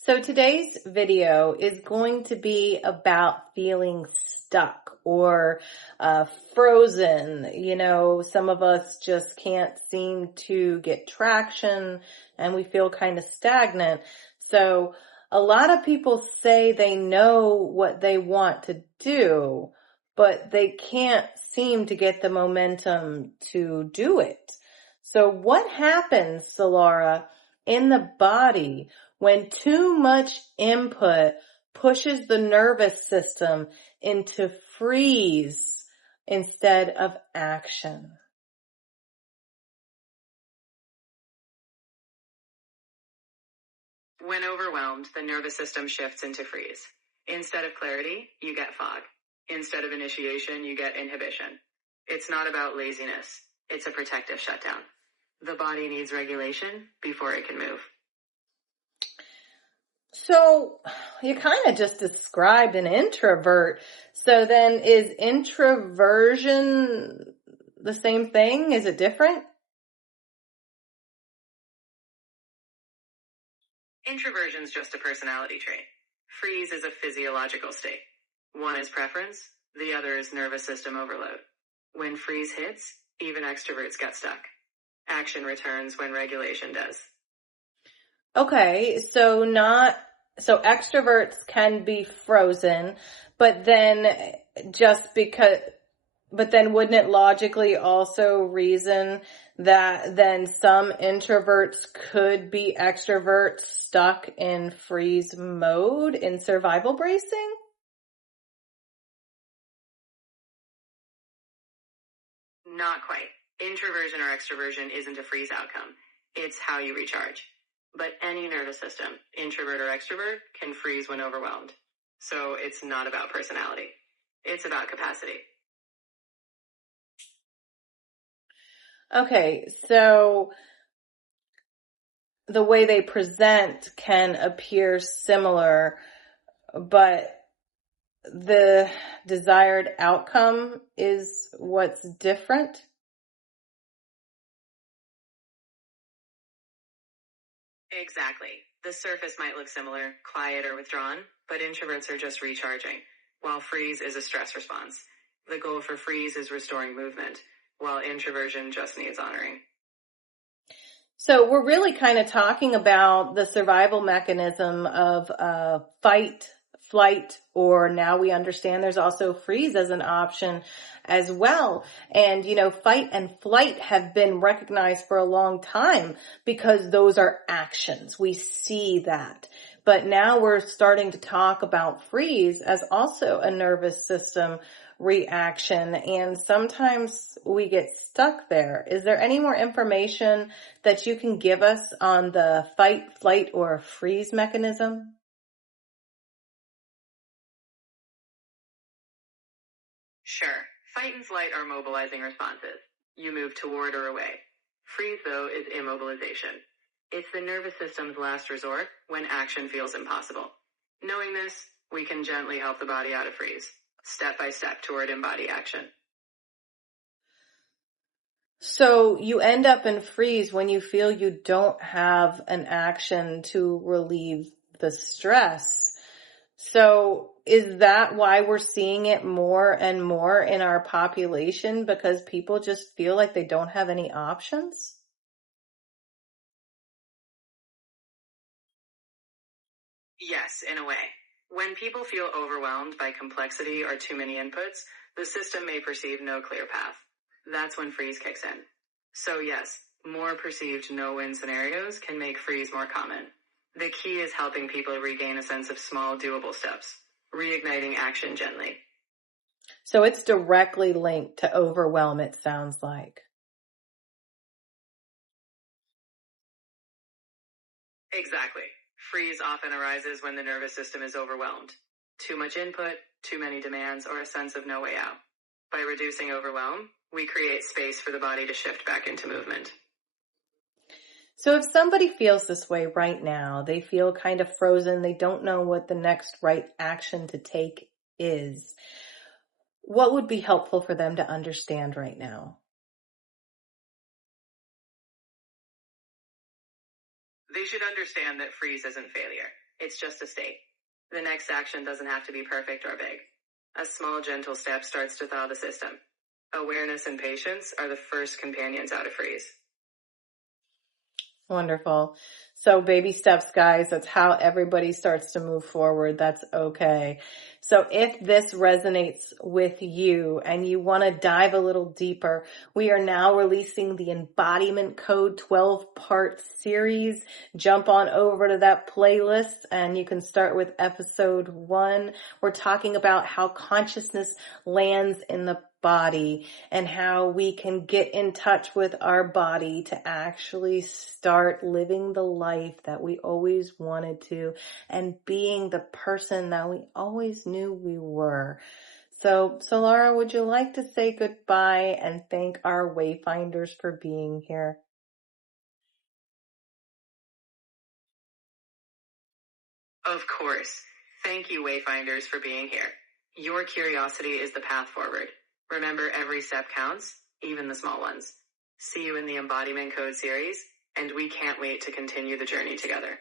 So today's video is going to be about feeling stuck or frozen. Some of us just can't seem to get traction and we feel kind of stagnant. So a lot of people say they know what they want to do, but they can't seem to get the momentum to do it. So what happens, Solara, in the body when too much input pushes the nervous system into freeze instead of action? When overwhelmed, the nervous system shifts into freeze. Instead of clarity, you get fog. Instead of initiation, you get inhibition. It's not about laziness. It's a protective shutdown. The body needs regulation before it can move. So you kind of just described an introvert. So then is introversion the same thing? Is it different? Introversion is just a personality trait. Freeze is a physiological state. One is preference, the other is nervous system overload. When freeze hits, even extroverts get stuck. Action returns when regulation does. Okay, so extroverts can be frozen, but then wouldn't it logically also reason that then some introverts could be extroverts stuck in freeze mode in survival bracing? Not quite. Introversion or extroversion isn't a freeze outcome. It's how you recharge. But any nervous system, introvert or extrovert, can freeze when overwhelmed. So it's not about personality. It's about capacity. Okay, so the way they present can appear similar, but the desired outcome is what's different. Exactly. The surface might look similar, quiet or withdrawn, but introverts are just recharging, while freeze is a stress response. The goal for freeze is restoring movement, while introversion just needs honoring. So we're really kind of talking about the survival mechanism of fight, flight, or now we understand there's also freeze as an option as well. And, fight and flight have been recognized for a long time because those are actions. We see that. But now we're starting to talk about freeze as also a nervous system reaction, and sometimes we get stuck there. Is there any more information that you can give us on the fight, flight, or freeze mechanism? Sure. Fight and flight are mobilizing responses. You move toward or away. Freeze, though, is immobilization. It's the nervous system's last resort when action feels impossible. Knowing this, we can gently help the body out of freeze, step by step toward embodied action. So you end up in freeze when you feel you don't have an action to relieve the stress. So is that why we're seeing it more and more in our population? Because people just feel like they don't have any options? Yes, in a way. When people feel overwhelmed by complexity or too many inputs, the system may perceive no clear path. That's when freeze kicks in. So yes, more perceived no-win scenarios can make freeze more common. The key is helping people regain a sense of small, doable steps, reigniting action gently. So it's directly linked to overwhelm, it sounds like. Exactly. Freeze often arises when the nervous system is overwhelmed. Too much input, too many demands, or a sense of no way out. By reducing overwhelm, we create space for the body to shift back into movement. So if somebody feels this way right now, they feel kind of frozen, they don't know what the next right action to take is, what would be helpful for them to understand right now? They should understand that freeze isn't failure. It's just a state. The next action doesn't have to be perfect or big. A small, gentle step starts to thaw the system. Awareness and patience are the first companions out of freeze. Wonderful. So baby steps, guys. That's how everybody starts to move forward. That's okay. So if this resonates with you and you want to dive a little deeper, we are now releasing the Embodiment Code 12-part series. Jump on over to that playlist and you can start with episode 1. We're talking about how consciousness lands in the body and how we can get in touch with our body to actually start living the life that we always wanted to and being the person that we always knew we were. So Laura, would you like to say goodbye and thank our Wayfinders for being here? Of course. Thank you, Wayfinders, for being here. Your curiosity is the path forward. Remember, every step counts, even the small ones. See you in the Embodiment Code series, and we can't wait to continue the journey together.